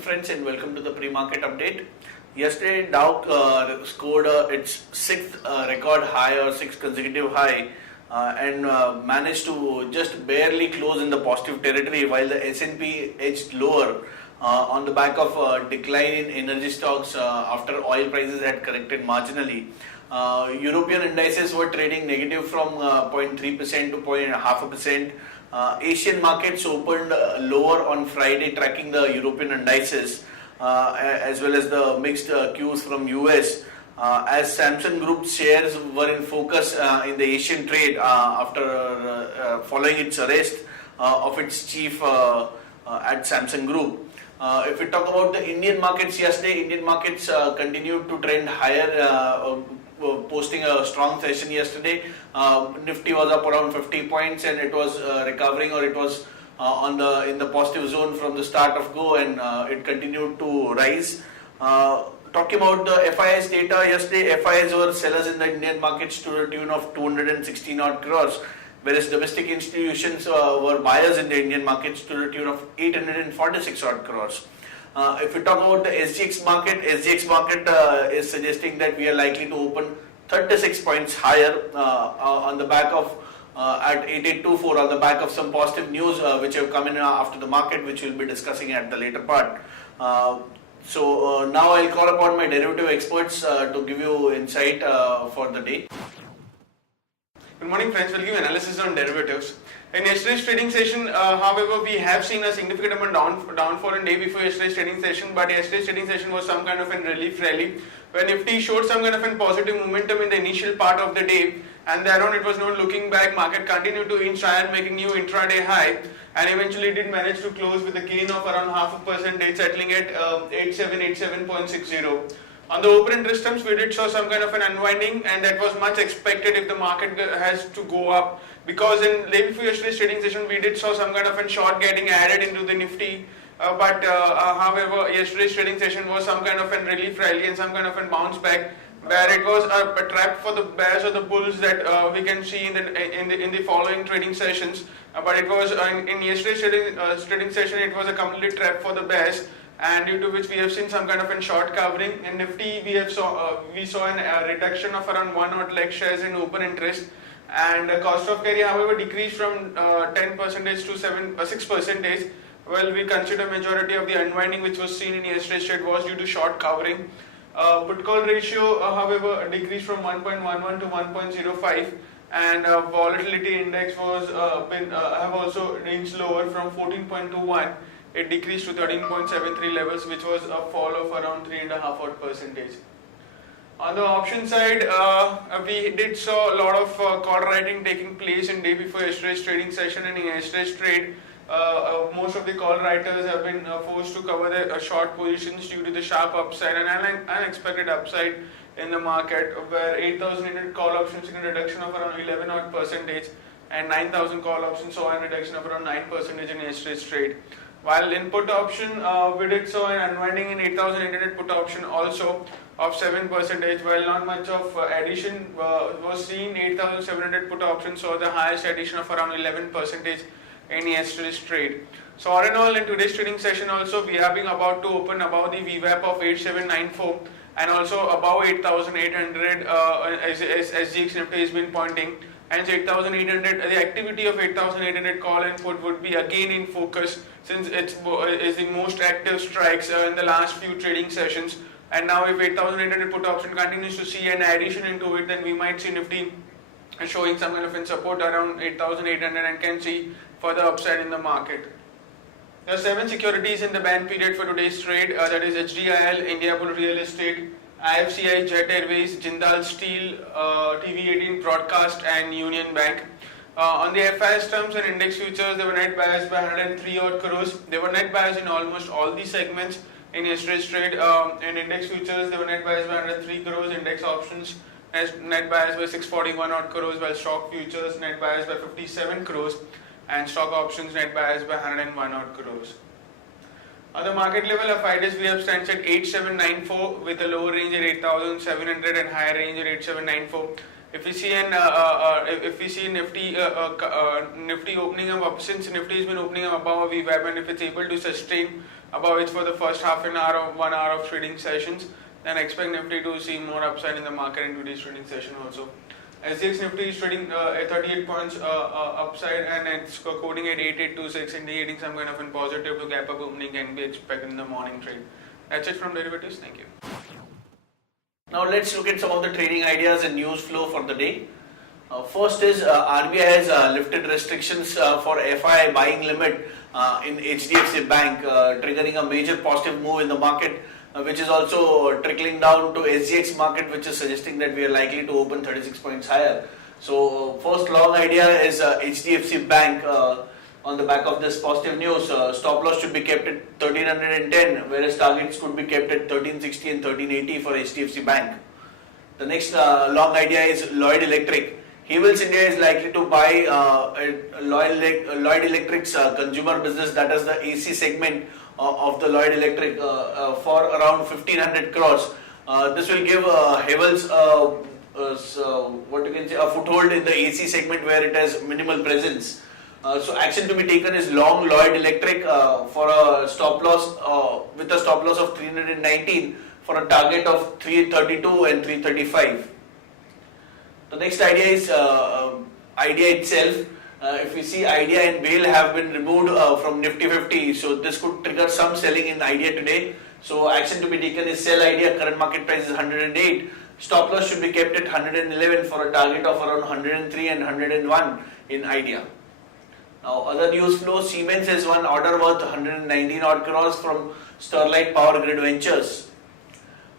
morning friends and welcome to the pre-market update. Yesterday Dow scored its sixth record high or sixth consecutive high and managed to just barely close in the positive territory while the S&P edged lower on the back of decline in energy stocks after oil prices had corrected marginally. European indices were trading negative from 0.3% to 0.5%. Asian markets opened lower on Friday, tracking the European indices as well as the mixed cues from US. As Samsung Group shares were in focus in the Asian trade after following its arrest of its chief at Samsung Group. If we talk about the Indian markets yesterday, Indian markets continued to trend higher, posting a strong session yesterday. Nifty was up around 50 points and it was recovering, or it was in the positive zone from the start of go, and it continued to rise. Talking about the FIS data yesterday, FIS were sellers in the Indian markets to the tune of 216 odd crores, whereas domestic institutions were buyers in the Indian markets to the tune of 846 odd crores. If we talk about the SGX market is suggesting that we are likely to open 36 points higher on the back of at 8824 on the back of some positive news which have come in after the market, which we'll be discussing at the later part. So now I'll call upon my derivative experts to give you insight for the day. Good morning friends, we'll give analysis on derivatives. In yesterday's trading session, however, we have seen a significant amount downfall in day before yesterday's trading session, but yesterday's trading session was some kind of a relief rally where Nifty showed some kind of a positive momentum in the initial part of the day, and thereon it was not looking back. Market continued to inch higher, making new intraday high, and eventually did manage to close with a gain of around 0.5%, settling at 87.60. On the open interest terms, we did show some kind of an unwinding, and that was much expected if the market has to go up, because in day before yesterday's trading session we did saw some kind of a short getting added into the Nifty, however yesterday's trading session was some kind of a relief rally and some kind of a bounce back, where it was a trap for the bears or the bulls that we can see in the following trading sessions, but it was in yesterday's trading session it was a complete trap for the bears, and due to which we have seen some kind of a short covering. In Nifty we saw a reduction of around 1 odd lakh shares in open interest, and cost of carry however decreased from 10% to 6%. Well, we consider majority of the unwinding which was seen in yesterday's trade was due to short covering. Put call ratio however decreased from 1.11 to 1.05, and volatility index was have also ranged lower from 14.21. It decreased to 13.73 levels, which was a fall of around 3.5%. On the option side, we did saw a lot of call writing taking place in day before yesterday's trading session, and in yesterday's trade, most of the call writers have been forced to cover their short positions due to the sharp upside and unexpected upside in the market, where 8,800 call options in a reduction of around 11 odd percentage, and 9,000 call options saw a reduction of around 9% in yesterday's trade. While in put option, we did saw an unwinding in 8,800 put option also of 7%, while not much of addition was seen. 8,700 put option saw the highest addition of around 11% in yesterday's trade. So all in all, in today's trading session also, we are being about to open above the VWAP of 8794 and also above 8,800 as SGX Nifty has been pointing. Hence 8,800, the activity of 8,800 call and put would be again in focus, since it is the most active strikes in the last few trading sessions. And now if 8,800 put option continues to see an addition into it, then we might see Nifty showing some kind of support around 8,800 and can see further upside in the market. There are 7 securities in the ban period for today's trade, that is HDIL, Indiabulls Real Estate, IFCI, Jet Airways, Jindal Steel, TV18 Broadcast and Union Bank. On the FIS terms and index futures, they were net buyers by 103 odd crores. They were net buyers in almost all the segments in yesterday's trade. In index futures, they were net buyers by 103 crores. Index options, net buyers by 641 odd crores, while stock futures net buyers by 57 crores and stock options net buyers by 101 odd crores. On the market level of IDs, we have stands at 8794 with a lower range at 8,700 and higher range at 8794. If we see Nifty opening up, since Nifty has been opening up above VWAP, and if it's able to sustain above it for the first half an hour or 1 hour of trading sessions, then expect Nifty to see more upside in the market in today's trading session also. SGX Nifty is trading at 38 points upside, and it's quoting at 8826, indicating some kind of a positive to gap up opening can be expected in the morning trade. That's it from derivatives. Thank you. Now let's look at some of the trading ideas and news flow for the day. First is RBI has lifted restrictions for FI buying limit in HDFC Bank, triggering a major positive move in the market, which is also trickling down to SGX market, which is suggesting that we are likely to open 36 points higher. So first long idea is HDFC Bank. On the back of this positive news, stop loss should be kept at 1310, whereas targets could be kept at 1360 and 1380 for HDFC Bank. The next long idea is Lloyd Electric. Havells India is likely to buy Lloyd Electric's consumer business, that is the AC segment of the Lloyd Electric, for around 1500 crores. This will give Havells a foothold in the AC segment where it has minimal presence. So action to be taken is long Lloyd Electric for a stop loss with a stop loss of 319 for a target of 332 and 335. The next idea is idea itself. If we see idea and bail have been removed from Nifty 50, so this could trigger some selling in idea today. So action to be taken is sell idea. Current market price is 108. Stop loss should be kept at 111 for a target of around 103 and 101 in idea. Now other news flow, Siemens has won order worth 119 odd crores from Sterlite Power Grid Ventures.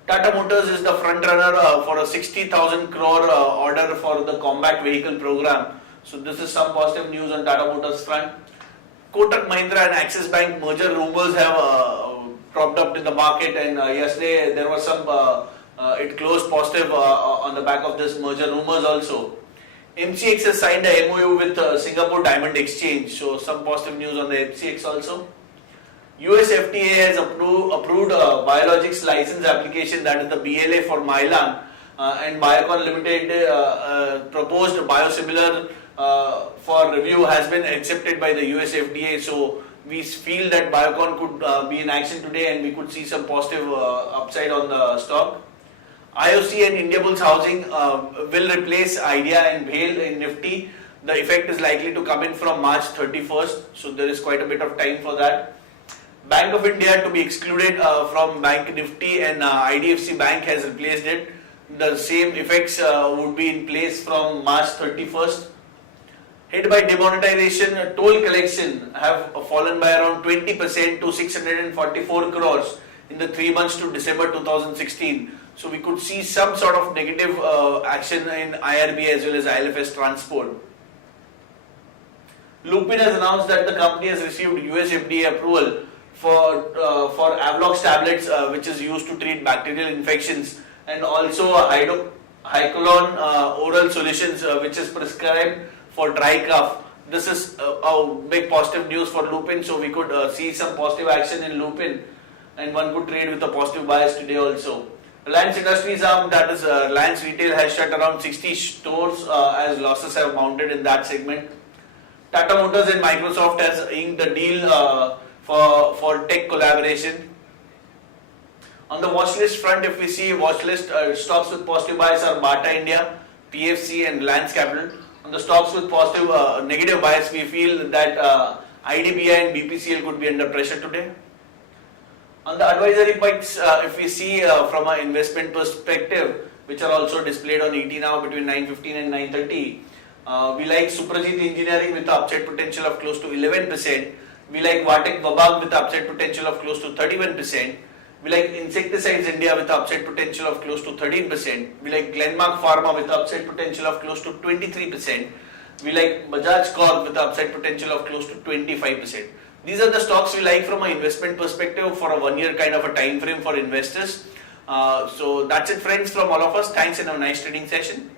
Tata Motors is the front runner for a 60,000 crore order for the combat vehicle program. So this is some positive news on Tata Motors front. Kotak Mahindra and Axis Bank merger rumors have propped up in the market, and yesterday there was some, it closed positive on the back of this merger rumors also. MCX has signed a MOU with Singapore Diamond Exchange, so some positive news on the MCX also. US FDA has approved a biologics license application, that is the BLA for Mylan, and Biocon Limited proposed biosimilar for review has been accepted by the US FDA. So we feel that Biocon could be in action today, and we could see some positive upside on the stock. IOC and Indiabulls Housing will replace Idea and BHAL in Nifty. The effect is likely to come in from March 31st, so there is quite a bit of time for that. Bank of India to be excluded from Bank Nifty, and IDFC Bank has replaced it. The same effects would be in place from March 31st. Hit by demonetization, toll collection have fallen by around 20% to 644 crores in the 3 months to December 2016. So we could see some sort of negative action in IRB as well as ILFS transport. Lupin has announced that the company has received US FDA approval for Avlox tablets, which is used to treat bacterial infections, and also Hycolon oral solutions, which is prescribed for dry cough. This is a big positive news for Lupin, so we could see some positive action in Lupin, and one could trade with a positive bias today also. Reliance Industries arm, that is Reliance Retail, has shut around 60 stores as losses have mounted in that segment. Tata Motors and Microsoft has inked the deal for tech collaboration. On the watch list front, if we see watch list stocks with positive bias are Bata India, PFC and Reliance Capital. On the stocks with positive negative bias, we feel that IDBI and BPCL could be under pressure today. On the advisory picks, if we see from an investment perspective, which are also displayed on ET now between 9:15 and 9:30, we like Suprajit Engineering with the upside potential of close to 11%. We like Vatek Vabag with the upside potential of close to 31%. We like Insecticides India with the upside potential of close to 13%. We like Glenmark Pharma with the upside potential of close to 23%. We like Bajaj Corp with the upside potential of close to 25%. These are the stocks we like from an investment perspective for a 1 year kind of a time frame for investors. So that's it, friends, from all of us. Thanks and have a nice trading session.